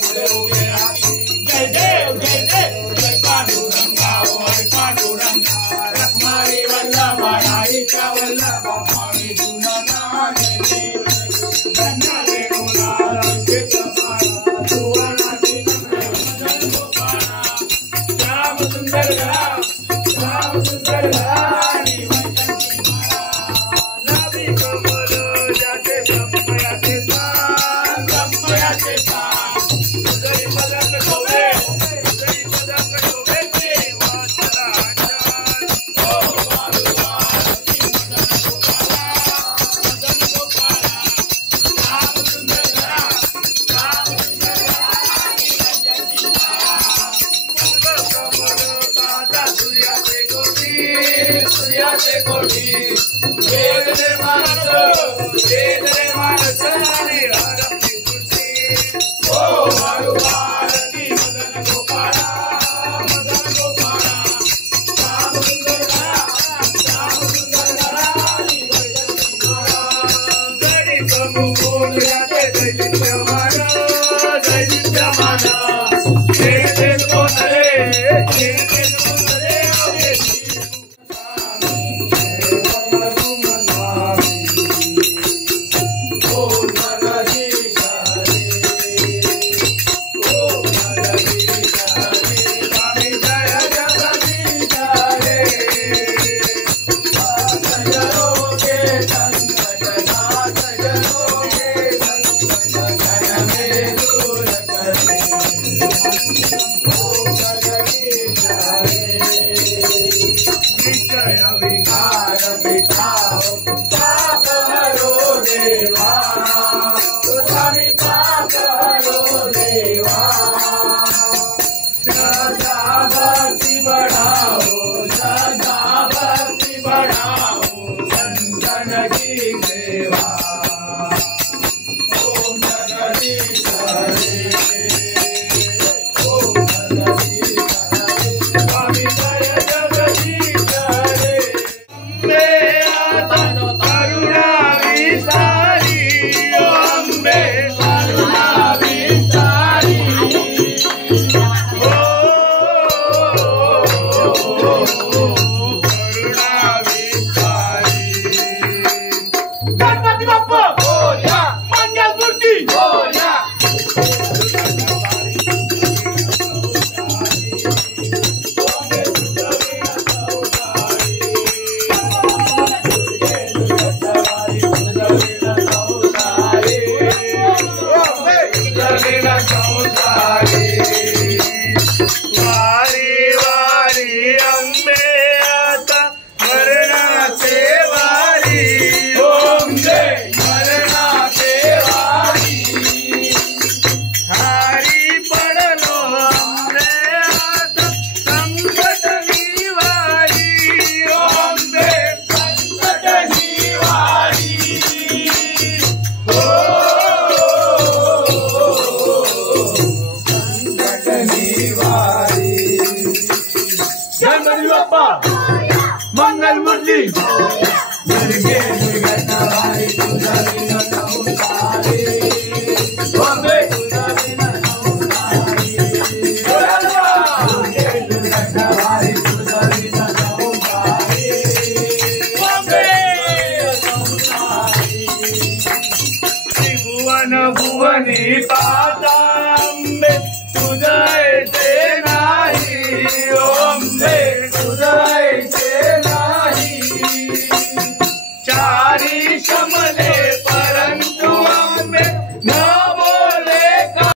पुढे उभे राही जय देव जय देव जय पांडुरंगा ओय पांडुरंगा रखमारी वल्लभा राईच्या वल्लभा मामी तुला ना जय देव गंगा रेणूला रंजित पारा सुवर्णाची नगरे मदन गोपाळा श्याम सुंदर राणी वैजंती माळा नाभी कमल जाते ब्रह्मयाचे स्थान ब्रह्मयाचे स्थान जरी पदक शोभे देवा चला आचार ओ मारुती मदन गोपाळा श्याम सुंदर राणी वैजंती माळा कमल काचा सूर्याचे कोटी वेद रे मानस आणि हरपती तुझी ओ मारू भारती मदन गोपाळा श्याम सुंदर राणी वैजंती माळा जडी प्रभु याचे दैदिप्यमान हे कोण रे मंगल मुरली भुवनी पाता